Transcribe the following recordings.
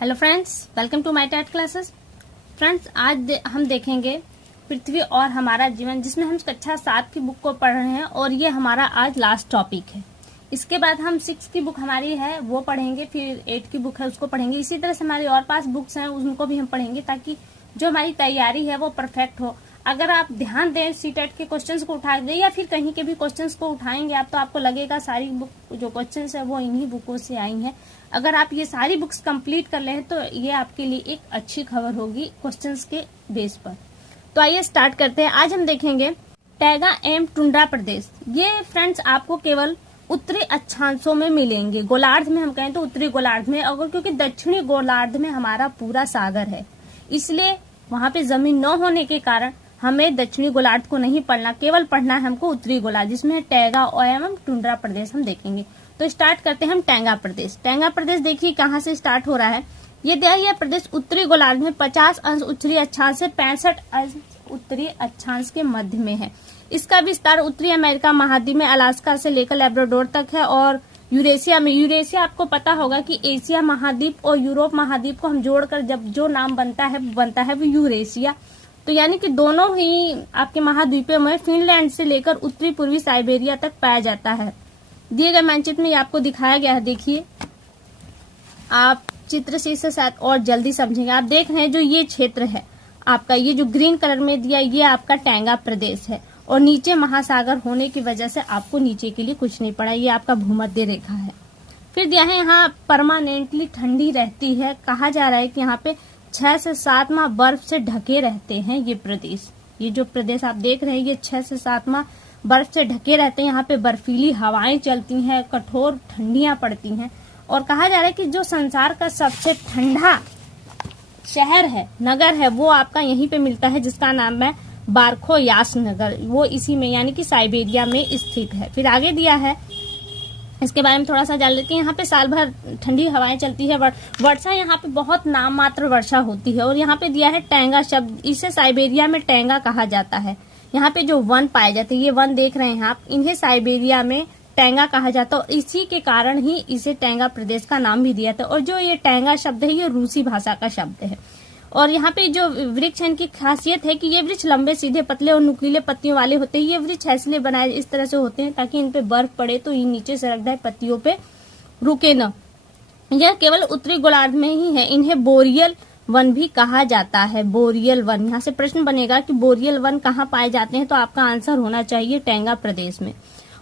Hello friends, welcome to my TET classes. Friends, आज हम देखेंगे पृथ्वी और हमारा जीवन, जिसमें हम कक्षा 7 की बुक को पढ़ रहे हैं और ये हमारा आज लास्ट टॉपिक है। इसके बाद हम 6 की बुक हमारी है वो पढ़ेंगे, फिर 8 की बुक है उसको पढ़ेंगे। इसी तरह से हमारी और 5 बुक्स हैं उनको भी हम पढ़ेंगे, ताकि जो हमारी तैयारी है वो परफेक्ट हो। अगर आप ध्यान दें सीटेट के क्वेश्चंस को उठा दें या फिर कहीं के भी क्वेश्चंस को उठाएंगे आप, तो आपको लगेगा सारी बुक जो क्वेश्चंस है वो इन्हीं बुकों से आई हैं। अगर आप ये सारी बुक्स कंप्लीट कर लें तो ये आपके लिए एक अच्छी खबर होगी क्वेश्चंस के बेस पर। तो आइए स्टार्ट करते हैं। आज हम देखेंगे टैगा एवं टुंड्रा प्रदेश। ये फ्रेंड्स आपको केवल उत्तरी अक्षांशों में मिलेंगे। गोलार्ध में हम कहें तो उत्तरी गोलार्ध में, अगर क्योंकि दक्षिणी गोलार्ध में हमारा पूरा सागर है, इसलिए वहां पे जमीन न होने के कारण हमें दक्षिणी गोलार्ध को नहीं पढ़ना, केवल पढ़ना है हमको उत्तरी गोलार्ध, जिसमें टैगा एवं टुंड्रा प्रदेश हम देखेंगे। तो स्टार्ट करते हैं हम टैगा प्रदेश। टैगा प्रदेश देखिए कहाँ से स्टार्ट हो रहा है। यह प्रदेश उत्तरी गोलार्ध में 50 अंश उत्तरी अक्षांश से 65 अंश उत्तरी अक्षांश के मध्य में है। इसका विस्तार उत्तरी अमेरिका महाद्वीप में अलास्का से लेकर लेब्राडोर तक है और यूरेशिया में, यूरेशिया आपको पता होगा कि एशिया महाद्वीप और यूरोप महाद्वीप को हम जोड़कर जब जो नाम बनता है वो यूरेशिया। तो यानी कि दोनों ही आपके महाद्वीपों में फिनलैंड से लेकर उत्तरी पूर्वी साइबेरिया तक पाया जाता है। दिए गए मानचित्र में ये आपको दिखाया गया है। देखिए आप चित्र से इसे शायद और जल्दी समझेंगे। आप देख रहे हैं जो ये क्षेत्र है आपका, ये जो ग्रीन कलर में दिया ये आपका टैगा प्रदेश है और नीचे महासागर होने की वजह से आपको नीचे के लिए कुछ नहीं पड़ा। ये आपका भूमध्य रेखा है। फिर दिया है यहाँ परमानेंटली ठंडी रहती है। कहा जा रहा है कि यहाँ पे 6 से 7 माह बर्फ से ढके रहते हैं ये प्रदेश। ये जो प्रदेश आप देख रहे हैं ये 6 से 7 माह बर्फ से ढके रहते हैं। यहाँ पे बर्फीली हवाएं चलती हैं, कठोर ठंडियां पड़ती हैं और कहा जा रहा है कि जो संसार का सबसे ठंडा शहर है, नगर है, वो आपका यहीं पे मिलता है, जिसका नाम है बारखोयास नगर। वो इसी में यानी कि साइबेरिया में स्थित है। फिर आगे दिया है, इसके बारे में थोड़ा सा जान लेते हैं। यहाँ पे साल भर ठंडी हवाएं चलती है। वर्षा यहाँ पे बहुत नाम मात्र वर्षा होती है। और यहाँ पे दिया है टैगा शब्द, इसे साइबेरिया में टैगा कहा जाता है। यहाँ पे जो वन पाए जाते हैं, ये वन देख रहे हैं आप, इन्हें साइबेरिया में टैगा कहा जाता है और इसी के कारण ही इसे टैगा प्रदेश का नाम भी दिया था। और जो ये टैगा शब्द है ये रूसी भाषा का शब्द है। और यहाँ पे जो वृक्ष है इनकी खासियत है कि ये वृक्ष लंबे सीधे पतले और नुकीले पत्तियों वाले होते हैं। ये वृक्ष इसलिए बनाए इस तरह से होते हैं ताकि इन पे बर्फ पड़े तो ये नीचे सरक जाए, पत्तियों पे रुके न। यह केवल उत्तरी गोलार्ध में ही है। इन्हें बोरियल वन भी कहा जाता है। बोरियल वन, यहाँ से प्रश्न बनेगा कि बोरियल वन कहाँ पाए जाते हैं, तो आपका आंसर होना चाहिए टैगा प्रदेश में।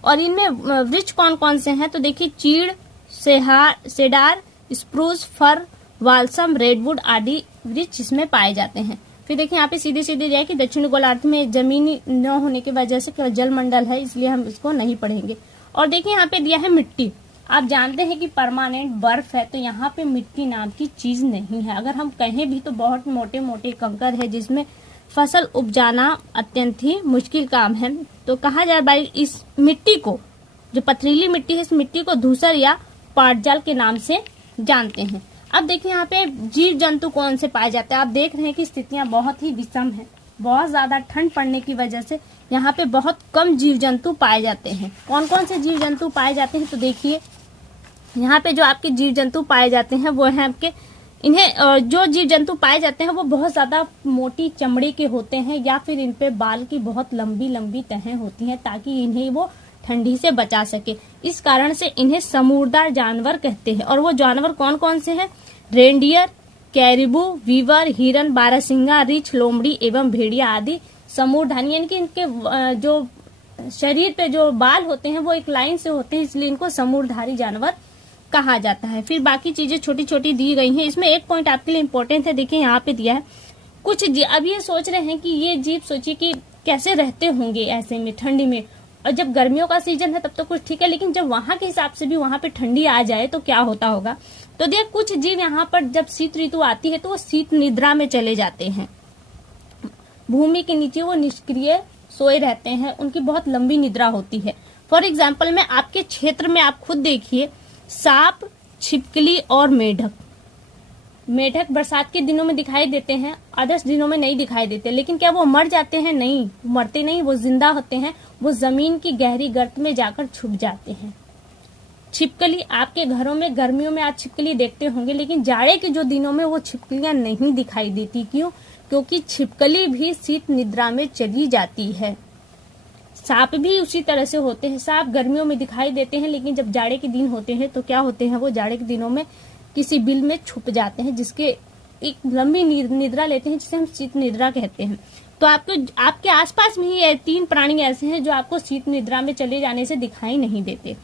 और इनमें वृक्ष कौन कौन से हैं, तो देखिए चीड़, सेडार, स्प्रूस, फर, वाल्सम, रेडवुड आदि वृक्ष इसमें पाए जाते हैं। फिर देखिए यहाँ पे सीधे सीधे जाए कि दक्षिण गोलार्ध में जमीन न होने की वजह से केवल जलमंडल है, इसलिए हम इसको नहीं पढ़ेंगे। और देखिए यहाँ पे दिया है मिट्टी। आप जानते हैं कि परमानेंट बर्फ है, तो यहाँ पे मिट्टी नाम की चीज नहीं है। अगर हम कहें भी तो बहुत मोटे मोटे कंकर है जिसमें फसल उपजाना अत्यंत ही मुश्किल काम है। तो कहा जाए भाई इस मिट्टी को, जो पथरीली मिट्टी है, इस मिट्टी को धूसर या पाटजाल के नाम से जानते हैं। अब देखिए यहाँ पे जीव जंतु कौन से पाए जाते हैं। आप देख रहे हैं कि स्थितियां बहुत ही विषम है। बहुत ज्यादा ठंड पड़ने की वजह से यहाँ पे बहुत कम जीव जंतु पाए जाते हैं। कौन कौन से जीव जंतु पाए जाते हैं, तो देखिए यहाँ पे जो आपके जीव जंतु पाए जाते हैं वो है आपके, इन्हें जो जीव जंतु पाए जाते हैं वो बहुत ज्यादा मोटी चमड़े के होते हैं या फिर इन पे बाल की बहुत लंबी लंबी तहें होती हैं ताकि इन्हें वो ठंडी से बचा सके। इस कारण से इन्हें समूरदार जानवर कहते हैं। और वो जानवर कौन कौन से हैं, रेंडियर, कैरिबू, वीवर, हिरन, बारहसिंगा, रीछ, लोमड़ी एवं भेड़िया आदि समूरधानी, यानी कि इनके जो शरीर पे जो बाल होते हैं वो एक लाइन से होते हैं, इसलिए इनको समूरधारी जानवर कहा जाता है। फिर बाकी चीजें छोटी छोटी दी गई हैं। इसमें एक पॉइंट आपके लिए इम्पोर्टेंट है, देखिए यहाँ पे दिया है कुछ अब ये सोच रहे हैं कि ये जीव सोचिए कि कैसे रहते होंगे ऐसे में ठंडी में, और जब गर्मियों का सीजन है तब तो कुछ ठीक है, लेकिन जब वहां के हिसाब से भी वहां पे ठंडी आ जाए तो क्या होता होगा। तो देख कुछ जीव यहाँ पर जब शीत ऋतु आती है तो वो शीत निद्रा में चले जाते हैं। भूमि के नीचे वो निष्क्रिय सोए रहते हैं, उनकी बहुत लंबी निद्रा होती है। फॉर एग्जाम्पल में आपके क्षेत्र में आप खुद देखिए, सांप, छिपकली और मेढक। मेढक बरसात के दिनों में दिखाई देते हैं, अदर्स दिनों में नहीं दिखाई देते। लेकिन क्या वो मर जाते हैं? नहीं, मरते नहीं, वो जिंदा होते हैं। वो जमीन की गहरी गर्त में जाकर छुप जाते हैं। छिपकली आपके घरों में गर्मियों में आप छिपकली देखते होंगे, लेकिन जाड़े के जो दिनों में वो छिपकलियां नहीं दिखाई देती। क्यों? क्योंकि छिपकली भी शीत निद्रा में चली जाती है। सांप भी उसी तरह से होते हैं। सांप गर्मियों में दिखाई देते हैं, लेकिन जब जाड़े के दिन होते हैं तो क्या होते हैं, वो जाड़े के दिनों में किसी बिल में छुप जाते हैं, जिसके एक लंबी निद्रा लेते हैं, जिसे हम शीत निद्रा कहते हैं। तो आपके आसपास भी ये 3 प्राणी ऐसे हैं जो आपको शीत निद्रा में चले जाने से दिखाई नहीं देते।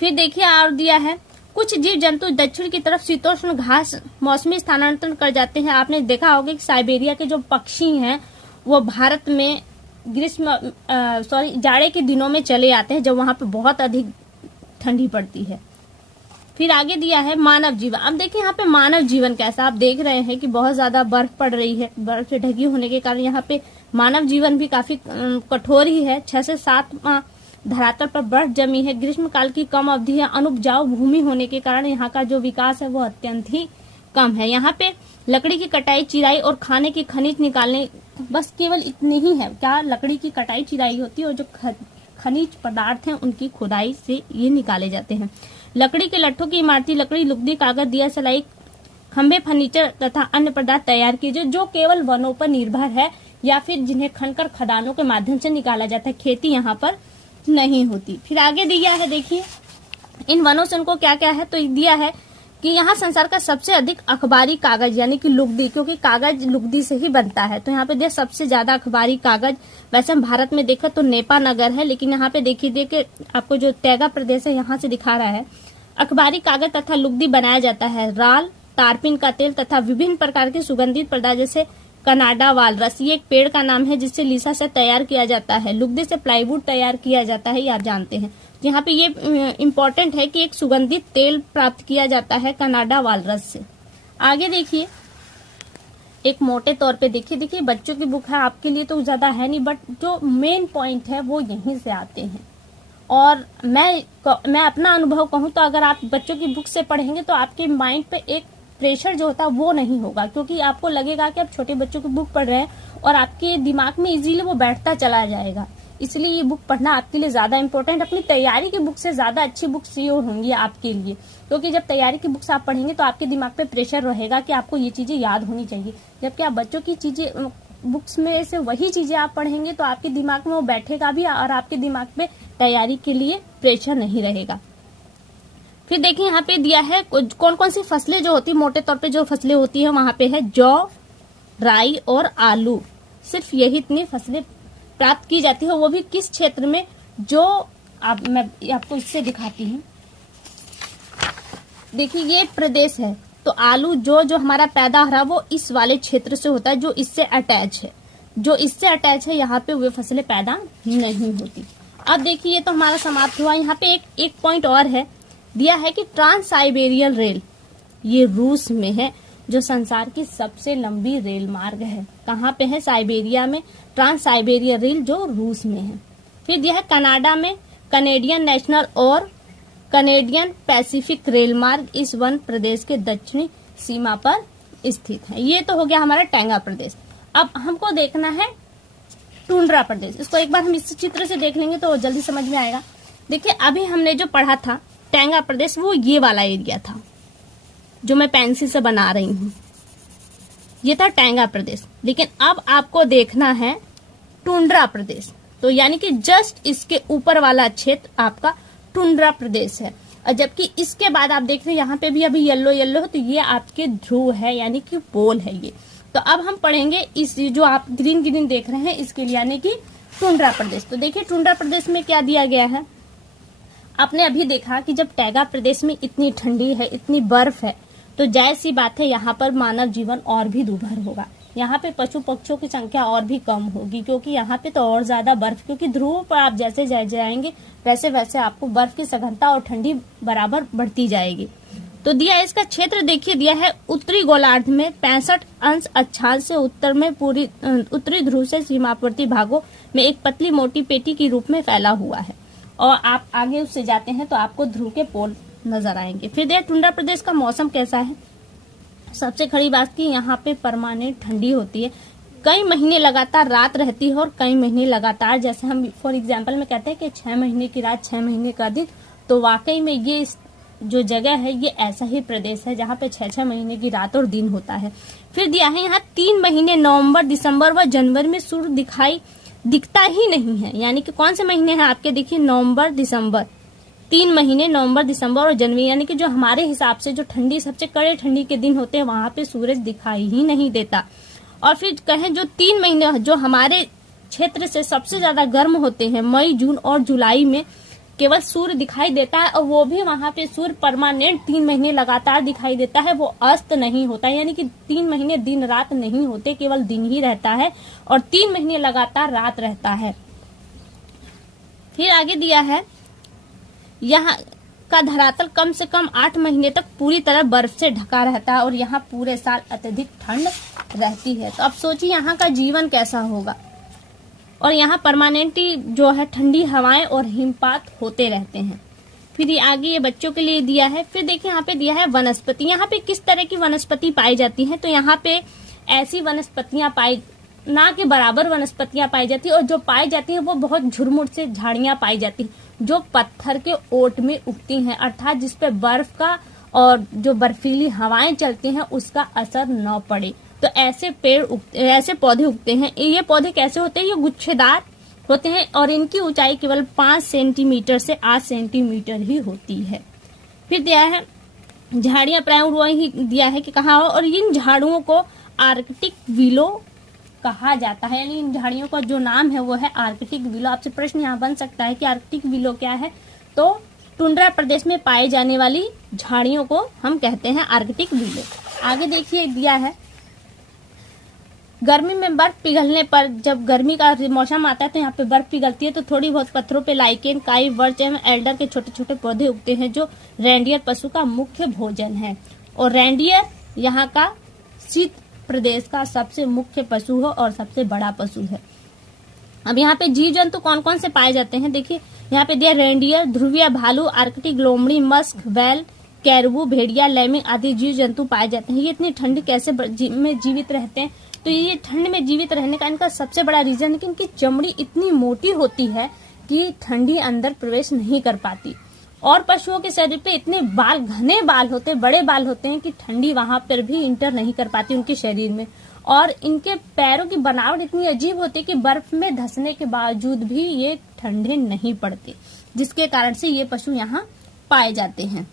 फिर देखिए और दिया है, कुछ जीव जंतु दक्षिण की तरफ शीतोष्ण घास मौसमी स्थानांतरण कर जाते हैं। आपने देखा होगा कि साइबेरिया के जो पक्षी हैं वो भारत में जाड़े के दिनों में चले आते हैं, जब वहां पे बहुत अधिक ठंडी पड़ती है। फिर आगे दिया है मानव जीवन। अब देखिए यहाँ पे मानव जीवन कैसा, आप देख रहे हैं कि बहुत ज्यादा बर्फ पड़ रही है। बर्फ से ढकी होने के कारण यहाँ पे मानव जीवन भी काफी कठोर ही है। 6 से 7 माह धरातल पर बर्फ जमी है। ग्रीष्म काल की कम अवधि है। अनुपजाऊ भूमि होने के कारण यहाँ का जो विकास है वो अत्यंत ही कम है। यहाँ पे लकड़ी की कटाई, चिराई और खाने की खनिज निकालने, बस केवल इतनी ही है। क्या लकड़ी की कटाई चिराई होती है और जो खनिज पदार्थ हैं उनकी खुदाई से ये निकाले जाते हैं। लकड़ी के लट्ठों की इमारती लकड़ी, लुगदी, कागज, दिया सलाई, खंबे, फर्नीचर तथा अन्य पदार्थ तैयार किए जो केवल वनों पर निर्भर है या फिर जिन्हें खनकर खदानों के माध्यम से निकाला जाता है। खेती यहाँ पर नहीं होती। फिर आगे दिया है, देखिए इन वनों से उनको क्या क्या है, तो दिया है कि यहाँ संसार का सबसे अधिक अखबारी कागज यानी कि लुगदी, क्योंकि कागज लुगदी से ही बनता है, तो यहाँ पे सबसे ज्यादा अखबारी कागज। वैसे हम भारत में देखा तो नेपा नगर है, लेकिन यहाँ पे देखिए आपको जो तैगा प्रदेश है यहाँ से दिखा रहा है। अखबारी कागज तथा लुगदी बनाया जाता है। राल, तारपीन का तेल तथा विभिन्न प्रकार के सुगंधित पदार्थ जैसे कनाडा वालरस, ये एक पेड़ का नाम है जिससे लीसा से तैयार किया जाता है। लुगदी से प्लाईवुड तैयार किया जाता है, ये आप जानते हैं। यहाँ पे ये इम्पोर्टेंट है कि एक सुगंधित तेल प्राप्त किया जाता है कनाडा वालरस से। आगे देखिए एक मोटे तौर पे देखिए बच्चों की बुक है, आपके लिए तो ज्यादा है नहीं, बट जो मेन पॉइंट है वो यहीं से आते हैं। और मैं अपना अनुभव कहूँ तो अगर आप बच्चों की बुक से पढ़ेंगे तो आपके माइंड पे एक प्रेशर जो होता है वो नहीं होगा, क्योंकि आपको लगेगा कि आप छोटे बच्चों की बुक पढ़ रहे हैं और आपके दिमाग में इजीली वो बैठता चला जाएगा। इसलिए ये बुक पढ़ना आपके लिए ज्यादा इंपॉर्टेंट, अपनी तैयारी की बुक से ज्यादा अच्छी बुक्स ये होंगी आपके लिए, क्योंकि जब तैयारी की बुक्स आप पढ़ेंगे तो आपके दिमाग पे प्रेशर रहेगा कि आपको ये चीजें याद होनी चाहिए। जबकि आप बच्चों की चीजें बुक्स में से वही चीजें आप पढ़ेंगे तो आपके दिमाग में वो बैठेगा भी और आपके दिमाग पे तैयारी के लिए प्रेशर नहीं रहेगा। फिर देखिए यहाँ पे दिया है कौन कौन सी फसलें जो होती, मोटे तौर पे जो फसलें होती है वहां पे है जौ, राई और आलू। सिर्फ यही इतनी फसलें प्राप्त की जाती है, वो भी किस क्षेत्र में, जो मैं आपको इससे दिखाती हूँ। देखिए ये प्रदेश है, तो आलू जो हमारा पैदा हो रहा है वो इस वाले क्षेत्र से होता है जो इससे अटैच है। जो इससे अटैच है यहाँ पे वे फसलें पैदा नहीं होती। अब देखिए ये तो हमारा समाप्त हुआ। यहाँ पे एक पॉइंट और है, दिया है कि ट्रांस साइबेरियन रेल, ये रूस में है, जो संसार की सबसे लंबी रेल मार्ग है। कहाँ पे है? साइबेरिया में। ट्रांस साइबेरियन रेल जो रूस में है। फिर दिया है कनाडा में कनेडियन नेशनल और कनेडियन पैसिफिक रेल मार्ग इस वन प्रदेश के दक्षिणी सीमा पर स्थित है। ये तो हो गया हमारा टैंगा प्रदेश। अब हमको देखना है टुंड्रा प्रदेश। इसको एक बार हम इस चित्र से देख लेंगे तो जल्दी समझ में आएगा। देखिए अभी हमने जो पढ़ा था टैंगा प्रदेश, वो ये वाला एरिया था जो मैं पेंसिल से बना रही हूँ, ये था टैंगा प्रदेश। लेकिन अब आपको देखना है टुंड्रा प्रदेश, तो यानी कि जस्ट इसके ऊपर वाला क्षेत्र आपका टुंड्रा प्रदेश है। और जबकि इसके बाद आप देख रहे हैं यहाँ पे भी अभी येलो येलो है, तो ये आपके ध्रुव है यानी कि पोल है ये। तो अब हम पढ़ेंगे इस जो आप ग्रीन ग्रीन देख रहे हैं इसके लिए, यानी कि टुंड्रा प्रदेश। तो देखिए टुंड्रा प्रदेश में क्या दिया गया है। आपने अभी देखा कि जब टैगा प्रदेश में इतनी ठंडी है, इतनी बर्फ है, तो जायज सी बात है यहाँ पर मानव जीवन और भी दुर्भर होगा। यहाँ पे पशु पक्षियों की संख्या और भी कम होगी, क्योंकि यहाँ पे तो और ज्यादा बर्फ, क्योंकि ध्रुव पर आप जैसे जाएंगे वैसे वैसे आपको बर्फ की सघनता और ठंडी बराबर बढ़ती जाएगी। तो दिया है इसका क्षेत्र, देखिए दिया है उत्तरी गोलार्ध में 65 अंश अक्षांश से उत्तर में पूरी उत्तरी ध्रुव से सीमावर्ती भागों में एक पतली मोटी पेटी के रूप में फैला हुआ है। और आप आगे उससे जाते हैं तो आपको ध्रुव के पोल नजर आएंगे। फिर देखिए टुंड्रा प्रदेश का मौसम कैसा है। सबसे खड़ी बात की यहाँ पे परमानेंट ठंडी होती है, कई महीने लगातार रात रहती है और कई महीने लगातार, जैसे हम फॉर एग्जांपल में कहते हैं कि 6 महीने की रात 6 महीने का दिन, तो वाकई में ये जो जगह है ये ऐसा ही प्रदेश है जहाँ पे 6-6 महीने की रात और दिन होता है। फिर दिया है यहाँ 3 महीने नवंबर, दिसंबर व जनवरी में सूर्य दिखता ही नहीं है। यानी कि कौन से महीने हैं आपके, देखिए नवंबर, दिसंबर, 3 महीने नवंबर, दिसंबर और जनवरी, यानी कि जो हमारे हिसाब से जो ठंडी, सबसे कड़े ठंडी के दिन होते हैं वहां पे सूरज दिखाई ही नहीं देता। और फिर कहें जो 3 महीने जो हमारे क्षेत्र से सबसे ज्यादा गर्म होते हैं, मई, जून और जुलाई में केवल सूर्य दिखाई देता है, और वो भी वहां पे सूर्य परमानेंट 3 महीने लगातार दिखाई देता है, वो अस्त नहीं होता। यानी कि 3 महीने दिन रात नहीं होते, केवल दिन ही रहता है, और 3 महीने लगातार रात रहता है। फिर आगे दिया है यहाँ का धरातल कम से कम 8 महीने तक पूरी तरह बर्फ से ढका रहता है, और यहाँ पूरे साल अत्यधिक ठंड रहती है। तो अब सोचिए यहाँ का जीवन कैसा होगा। और यहाँ परमानेंटली जो है ठंडी हवाएं और हिमपात होते रहते हैं। फिर ये आगे ये बच्चों के लिए दिया है। फिर देखिए यहाँ पे दिया है वनस्पति। यहाँ पे किस तरह की वनस्पति पाई जाती है, तो यहाँ पे ऐसी वनस्पतियां ना के बराबर वनस्पतियां पाई जाती है, और जो पाई जाती है वो बहुत झुरमुट से झाड़ियां पाई जाती है जो पत्थर के ओट में उगती हैं, अर्थात जिसपे बर्फ का और जो बर्फीली हवाएं चलती हैं उसका असर न पड़े। तो ऐसे पौधे उगते हैं। ये पौधे कैसे होते हैं, ये गुच्छेदार होते हैं, और इनकी ऊंचाई केवल 5 सेंटीमीटर से 8 सेंटीमीटर ही होती है। फिर दिया है झाड़ियां, प्राय वही दिया है कि कहाँ हो, और इन झाड़ुओं को आर्कटिक विलो कहा जाता है। यानी इन झाड़ियों का जो नाम है वो है आर्कटिक विलो। आपसे प्रश्न यहाँ बन सकता है कि आर्कटिक विलो क्या है, तो टुंड्रा प्रदेश में पाई जाने वाली झाड़ियों को हम कहते हैं आर्कटिक विलो। आगे देखिए दिया है गर्मी में बर्फ पिघलने पर, जब गर्मी का मौसम आता है तो यहाँ पे बर्फ पिघलती है, तो थोड़ी बहुत पत्थरों पे लाइकेन, काई, वर्च एवं एल्डर के छोटे छोटे पौधे उगते हैं जो रेंडियर पशु का मुख्य भोजन है। और रेंडियर यहाँ का शीत प्रदेश का सबसे मुख्य पशु है और सबसे बड़ा पशु है। अब यहाँ पे जीव जंतु कौन कौन से पाए जाते हैं, देखिए यहाँ पे दिया रेंडियर, ध्रुवीय भालू, आर्कटिक लोमड़ी, मस्क, वैल, कैरबू, भेड़िया, लैमिंग आदि जीव जंतु पाए जाते हैं। ये इतनी ठंड कैसे में जीवित रहते हैं, तो ये ठंड में जीवित रहने का इनका सबसे बड़ा रीजन है कि इनकी चमड़ी इतनी मोटी होती है कि ठंडी अंदर प्रवेश नहीं कर पाती। और पशुओं के शरीर पे इतने बाल, घने बाल होते हैं, बड़े बाल होते हैं कि ठंडी वहां पर भी इंटर नहीं कर पाती उनके शरीर में। और इनके पैरों की बनावट इतनी अजीब होती है कि बर्फ में धंसने के बावजूद भी ये ठंडे नहीं पड़ते, जिसके कारण से ये पशु यहाँ पाए जाते हैं।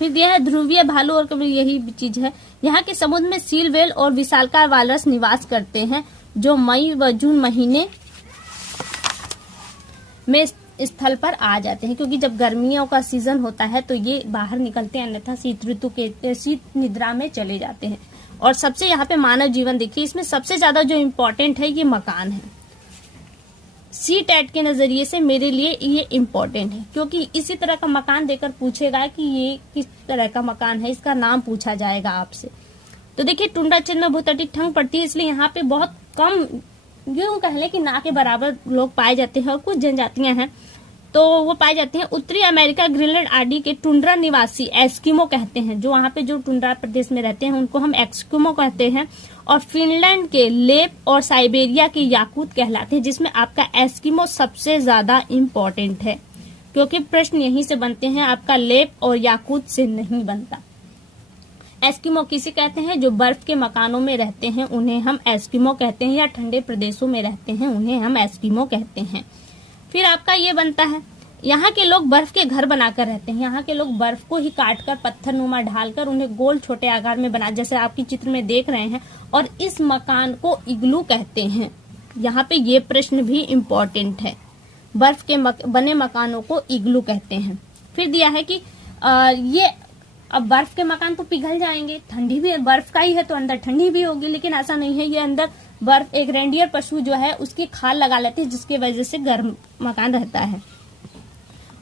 फिर दिया है ध्रुवीय भालू, और कभी यही चीज है। यहाँ के समुद्र में सील, व्हेल और विशालकाय वालरस निवास करते हैं जो मई व जून महीने में स्थल पर आ जाते हैं, क्योंकि जब गर्मियों का सीजन होता है तो ये बाहर निकलते हैं, अन्यथा शीत निद्रा में चले जाते हैं। और सबसे यहाँ पे मानव जीवन देखिए, इसमें सबसे ज्यादा जो इम्पोर्टेंट है ये मकान है। सी टेट के नजरिए से मेरे लिए ये इम्पोर्टेंट है, क्योंकि इसी तरह का मकान देकर पूछेगा कि ये किस तरह का मकान है, इसका नाम पूछा जाएगा आपसे। तो देखिए टुंड्रा क्षेत्र में भूतटिक ठंड पड़ती है, इसलिए यहाँ पे बहुत कम, यूं कह ले कि ना के बराबर लोग पाए जाते हैं, और कुछ जनजातियां हैं तो वो पाए जाते हैं। उत्तरी अमेरिका, ग्रीनलैंड आदि के टुंड्रा निवासी एस्किमो कहते हैं, जो वहाँ पे जो टुंड्रा प्रदेश में रहते हैं उनको हम एस्किमो कहते हैं। और फिनलैंड के लेप और साइबेरिया के याकूत कहलाते हैं, जिसमें आपका एस्किमो सबसे ज्यादा इम्पोर्टेंट है, क्योंकि प्रश्न यहीं से बनते हैं, आपका लेप और याकूत से नहीं बनता। एस्किमो किसे कहते हैं, जो बर्फ के मकानों में रहते हैं उन्हें हम एस्किमो कहते हैं, या ठंडे प्रदेशों में रहते हैं उन्हें हम एस्किमो कहते हैं। फिर आपका ये बनता है, यहाँ के लोग बर्फ के घर बनाकर रहते हैं। यहाँ के लोग बर्फ को ही काटकर पत्थरनुमा ढालकर उन्हें गोल छोटे आकार में बना, जैसे आपकी चित्र में देख रहे हैं, और इस मकान को इग्लू कहते हैं। यहाँ पे ये प्रश्न भी इम्पोर्टेंट है, बर्फ के बने मकानों को इग्लू कहते हैं। फिर दिया है कि ये अब बर्फ के मकान तो पिघल जाएंगे, ठंडी भी बर्फ का ही है तो अंदर ठंडी भी होगी, लेकिन ऐसा नहीं है। ये अंदर बर्फ, एक रेंडियर पशु जो है उसकी खाल लगा लेती है, जिसकी वजह से गर्म मकान रहता है।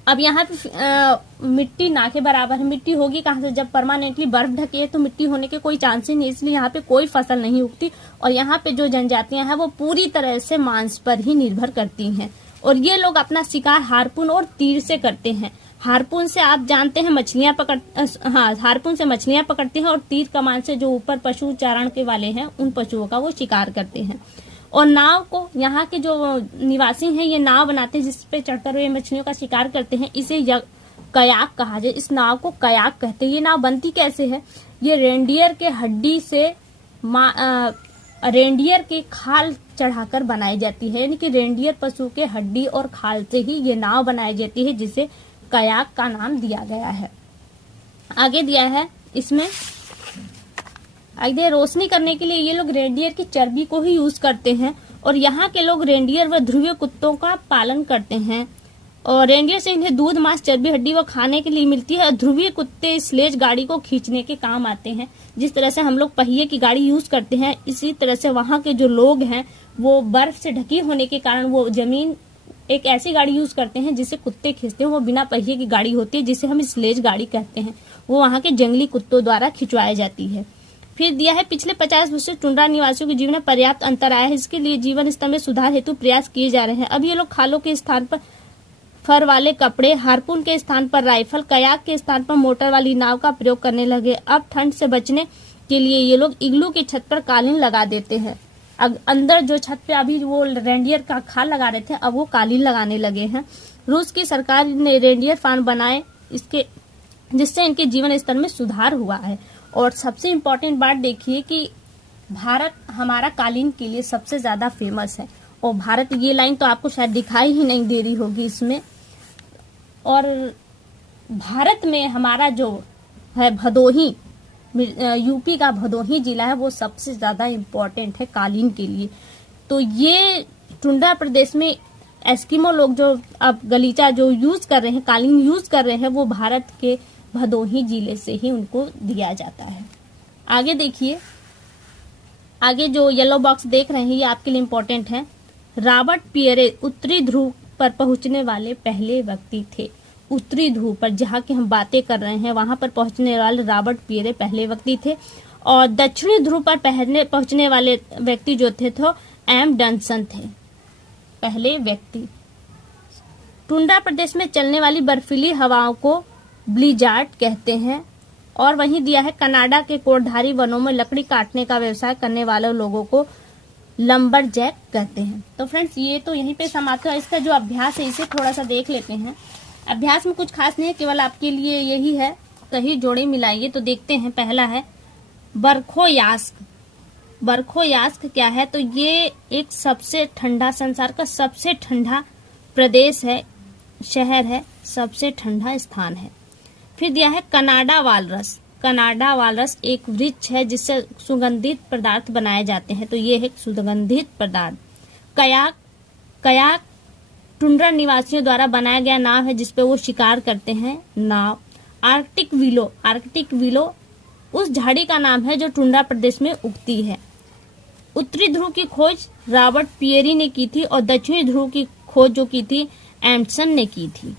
अब यहाँ पे मिट्टी ना के बराबर है, मिट्टी होगी कहाँ से, जब परमानेंटली बर्फ ढकी है तो मिट्टी होने के कोई चांस ही नहीं, इसलिए यहाँ पे कोई फसल नहीं उगती। और यहाँ पे जो जनजातियां हैं वो पूरी तरह से मांस पर ही निर्भर करती हैं, और ये लोग अपना शिकार हार्पून और तीर से करते हैं। हार्पून से आप जानते हैं हार्पून से मछलियां पकड़ते हैं, और तीर कमान से जो ऊपर पशु चारण के वाले हैं उन पशुओं का वो शिकार करते हैं। और नाव को यहाँ के जो निवासी हैं ये नाव बनाते हैं, जिस पे चढ़कर वे मछलियों का शिकार करते हैं। इसे कयाक कहा जाए। इस नाव को कयाक कहते हैं। ये नाव बनती कैसे है? ये रेंडियर के हड्डी से रेंडियर के खाल चढ़ाकर बनाई जाती है, यानी कि रेंडियर पशु के हड्डी और खाल से ही ये नाव बनाई जाती है, जिसे कयाक का नाम दिया गया है। आगे दिया है इसमें, आगे रोशनी करने के लिए ये लोग रेंडियर की चर्बी को ही यूज करते हैं, और यहाँ के लोग रेंडियर व ध्रुवीय कुत्तों का पालन करते हैं, और रेंडियर से इन्हें दूध, मांस, चर्बी, हड्डी व खाने के लिए मिलती है। ध्रुवीय कुत्ते स्लेज गाड़ी को खींचने के काम आते हैं। जिस तरह से हम लोग पहिए की गाड़ी यूज करते हैं, इसी तरह से वहाँ के जो लोग हैं वो बर्फ से ढकी होने के कारण वो जमीन एक ऐसी गाड़ी यूज करते हैं जिसे कुत्ते खींचते हैं। वो बिना पहिए की गाड़ी होती है, जिसे हम स्लेज गाड़ी कहते हैं। वो वहाँ के जंगली कुत्तों द्वारा खिंचवाई जाती है। फिर दिया है पिछले 50 वर्ष से टुंड्रा निवासियों के जीवन में पर्याप्त अंतर आया है। इसके लिए जीवन स्तर में सुधार हेतु प्रयास किए जा रहे हैं। अब ये लोग खालों के स्थान पर फर वाले कपड़े, हार्पून के स्थान पर राइफल, कयाक के स्थान पर मोटर वाली नाव का प्रयोग करने लगे। अब ठंड से बचने के लिए ये लोग इग्लू की छत पर कालीन लगा देते हैं। अंदर जो छत पे अभी वो रेंडियर का खाल लगा रहे थे, अब वो कालीन लगाने लगे हैं। रूस की सरकार ने रेंडियर फार्म बनाए, जिससे इनके जीवन स्तर में सुधार हुआ है। और सबसे इम्पोर्टेंट बात देखिए कि भारत हमारा कालीन के लिए सबसे ज्यादा फेमस है, और भारत, ये लाइन तो आपको शायद दिखाई ही नहीं दे रही होगी इसमें। और भारत में हमारा जो है भदोही, यूपी का भदोही जिला है, वो सबसे ज्यादा इम्पोर्टेंट है कालीन के लिए। तो ये टुंड्रा प्रदेश में एस्किमो लोग जो अब गलीचा जो यूज कर रहे हैं, कालीन यूज कर रहे हैं, वो भारत के भदोही जिले से ही उनको दिया जाता है। आगे देखिए, आगे जो येलो बॉक्स देख रहे हैं ये आपके लिए इम्पोर्टेंट है। रॉबर्ट पियरे उत्तरी ध्रुव पर पहुंचने वाले पहले व्यक्ति थे। उत्तरी ध्रुव पर, जहाँ की हम बातें कर रहे हैं, वहां पर पहुंचने वाले रॉबर्ट पियरे पहले व्यक्ति थे। और दक्षिणी ध्रुव पर पहुंचने वाले व्यक्ति जो थे तो एम डनसन थे, पहले व्यक्ति। टुंड्रा प्रदेश में चलने वाली बर्फीली हवाओं को ब्लिजार्ड कहते हैं। और वहीं दिया है कनाडा के कोटधारी वनों में लकड़ी काटने का व्यवसाय करने वाले लोगों को लंबरजैक कहते हैं। तो फ्रेंड्स, ये तो यहीं पे समाप्त है। इसका जो अभ्यास है इसे थोड़ा सा देख लेते हैं। अभ्यास में कुछ खास नहीं है, केवल आपके लिए यही है, कहीं जोड़े मिलाइए। तो देखते हैं, पहला है बरखोयास्क। बरखोयास्क क्या है? तो ये एक सबसे ठंडा, संसार का सबसे ठंडा प्रदेश है, शहर है, सबसे ठंडा स्थान है। फिर दिया है कनाडा वालरस। कनाडा वालरस एक वृक्ष है जिससे सुगंधित पदार्थ बनाए जाते हैं, तो ये है सुगंधित पदार्थ। कयाक, कयाक टुंड्रा निवासियों द्वारा बनाया गया नाव है जिसपे वो शिकार करते हैं, नाव। आर्कटिक विलो, आर्कटिक विलो उस झाड़ी का नाम है जो टुंड्रा प्रदेश में उगती है। उत्तरी ध्रुव की खोज रॉबर्ट पियरी ने की थी, और दक्षिणी ध्रुव की खोज जो की थी एम्डसन ने की थी।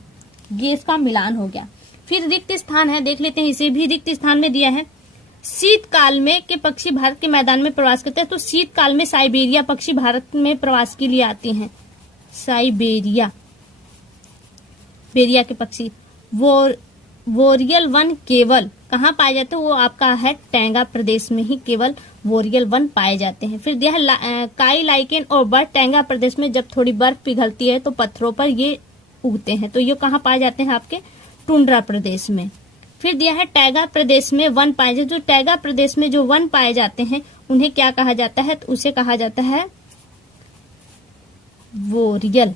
ये इसका मिलान हो गया। फिर रिक्त स्थान है, देख लेते हैं, इसे भी रिक्त स्थान में दिया है। शीतकाल में के पक्षी भारत के मैदान में प्रवास करते हैं, तो शीतकाल में साइबेरिया पक्षी भारत में प्रवास के लिए आती हैं। साइबेरिया, बेरिया के पक्षी। वोरियल वन केवल कहाँ पाए जाते हैं? वो आपका है टैंगा प्रदेश में ही केवल वोरियल वन पाए जाते हैं। फिर दिया है काई लाइकेन और बर्फ। टैंगा प्रदेश में जब थोड़ी बर्फ पिघलती है तो पत्थरों पर ये उगते हैं, तो ये कहाँ पाए जाते हैं? आपके टुंड्रा प्रदेश में। फिर दिया है टैगा प्रदेश में वन पाए जाते, जो टैगा प्रदेश में जो वन पाए जाते हैं उन्हें क्या कहा जाता है? तो उसे कहा जाता है वोरियल।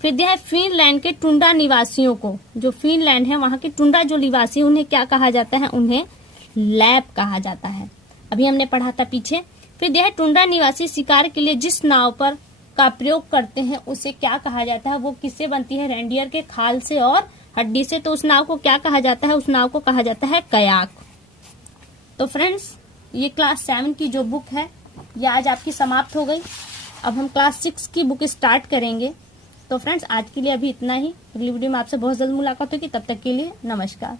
फिर दिया है फिनलैंड के टुंड्रा निवासियों को, जो फिनलैंड है वहां के टुंड्रा जो निवासी, उन्हें क्या कहा जाता है? उन्हें लैप कहा जाता है, अभी हमने पढ़ा था पीछे। फिर दिया है टुंड्रा निवासी शिकार के लिए जिस नाव पर का प्रयोग करते हैं उसे क्या कहा जाता है? वो किससे बनती है? रेंडियर के खाल से और हड्डी से। तो उस नाव को क्या कहा जाता है? उस नाव को कहा जाता है कयाक। तो फ्रेंड्स, ये क्लास 7 की जो बुक है ये आज आपकी समाप्त हो गई। अब हम क्लास 6 की बुक स्टार्ट करेंगे। तो फ्रेंड्स, आज के लिए अभी इतना ही। अगली वीडियो में आपसे बहुत जल्द मुलाकात होगी, तब तक के लिए नमस्कार।